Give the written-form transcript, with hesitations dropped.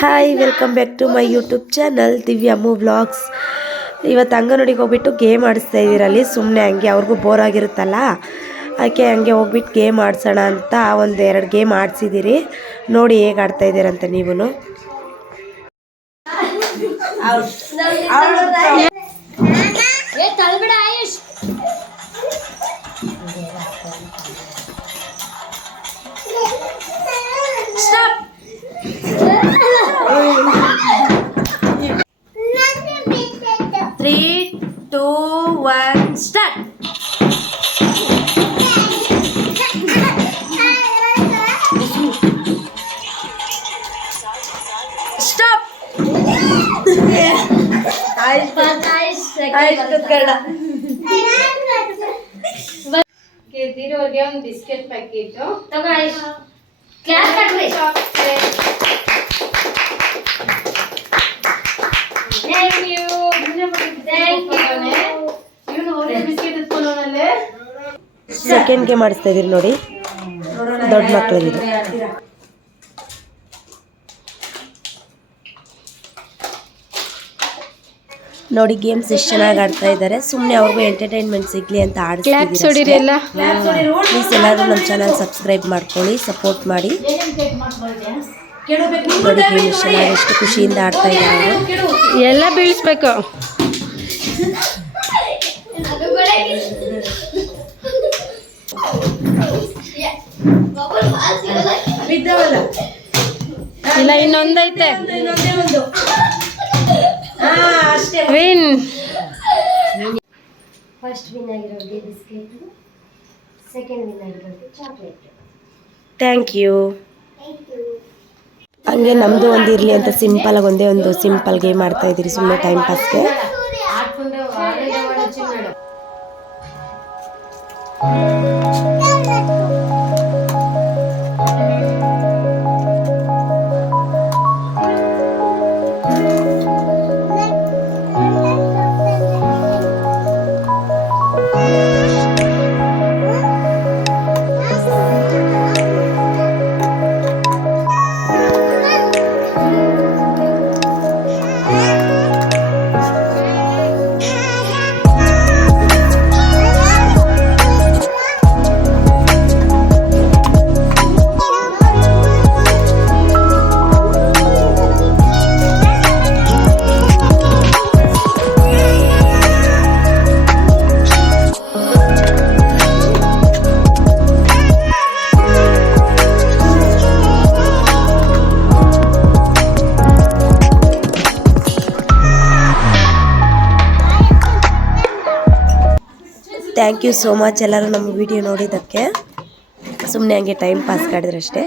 Hi welcome back to my YouTube channel Divyammu vlogs. ಇವತ್ತು ಅಂಗನವಾಡಿಗೆ ಹೋಗ್ಬಿಟ್ಟು ಗೇಮ್ ಆಡಿಸ್ತಾ ಇದ್ದೀರಲ್ಲಿ. ಸುಮ್ಮನೆ ಹಂಗೆ ಅವ್ರಿಗೂ ಬೋರ್ ಆಗಿರುತ್ತಲ್ಲ, ಅದಕ್ಕೆ ಹಂಗೆ ಹೋಗ್ಬಿಟ್ಟು ಗೇಮ್ ಆಡ್ಸೋಣ ಅಂತ ಒಂದು 2 ಗೇಮ್ ಆಡಿಸಿದ್ದೀರಿ. ನೋಡಿ ಹೇಗೆ ಆಡ್ತಾ ಇದ್ದೀರಂತ ನೀವು. Start. Stop. ಗೆದ್ದಿರೋರಿಗೆ ಒಂದು ಬಿಸ್ಕೆಟ್ ಪ್ಯಾಕೆಟ್ ಸೆಕೆಂಡ್ ಗೇಮ್ ಆಡಿಸ್ತಾ ಇದೀರಿ ನೋಡಿ, ದೊಡ್ಡ ಮಕ್ಕಳಿಗೆ. ನೋಡಿ ಗೇಮ್ಸ್ ಎಷ್ಟು ಚೆನ್ನಾಗಿ ಆಡ್ತಾ ಇದ್ದಾರೆ. ಸುಮ್ಮನೆ ಅವ್ರಿಗೂ ಎಂಟರ್ಟೈನ್ಮೆಂಟ್ ಸಿಗ್ಲಿ ಅಂತ ಆಡಿಸ್ತಿದ್ದೀರಿ. ಪ್ಲೀಸ್ ಎಲ್ಲರೂ ನಮ್ಮ ಚಾನಲ್ ಸಬ್ಸ್ಕ್ರೈಬ್ ಮಾಡ್ಕೊಳ್ಳಿ, ಸಪೋರ್ಟ್ ಮಾಡಿ. ನೋಡಿ ಗೇಮ್ ಎಷ್ಟು ಚೆನ್ನಾಗಿ, ಎಷ್ಟು ಖುಷಿಯಿಂದ ಆಡ್ತಾ ಇದ್ದಾರೆ. ಎಲ್ಲ ಬೀಳಿಸ್ಬೇಕು. ಇಲ್ಲ ಇನ್ನೊಂದೈತೆ. ವಿನ್. ಫಸ್ಟ್ ವಿನ್ ಆಗಿರೋರಿಗೆ ಬಿಸ್ಕೆಟ್, ಸೆಕೆಂಡ್ ವಿನ್ ಆಗಿರೋರಿಗೆ ಚಾಕ್ಲೇಟ್. Thank you. ಹಂಗೆ ನಮ್ಮದು ಒಂದು ಇರಲಿ ಅಂತ ಸಿಂಪಲಾಗಿ ಒಂದೇ ಒಂದು ಸಿಂಪಲ್ ಗೇಮ್ ಆಡ್ತಾ ಇದ್ದೀರಿ ಸುಮ್ಮನೆ ಟೈಮ್ ಪಾಸ್ಗೆ. ಥ್ಯಾಂಕ್ ಯು ಸೋ ಮಚ್ ಎಲ್ಲರೂ ನಮ್ಮ ವಿಡಿಯೋ ನೋಡಿದ್ದಕ್ಕೆ. ಸುಮ್ಮನೆ ಹಂಗೆ ಟೈಮ್ ಪಾಸ್ ಮಾಡಿದ್ರಷ್ಟೇ.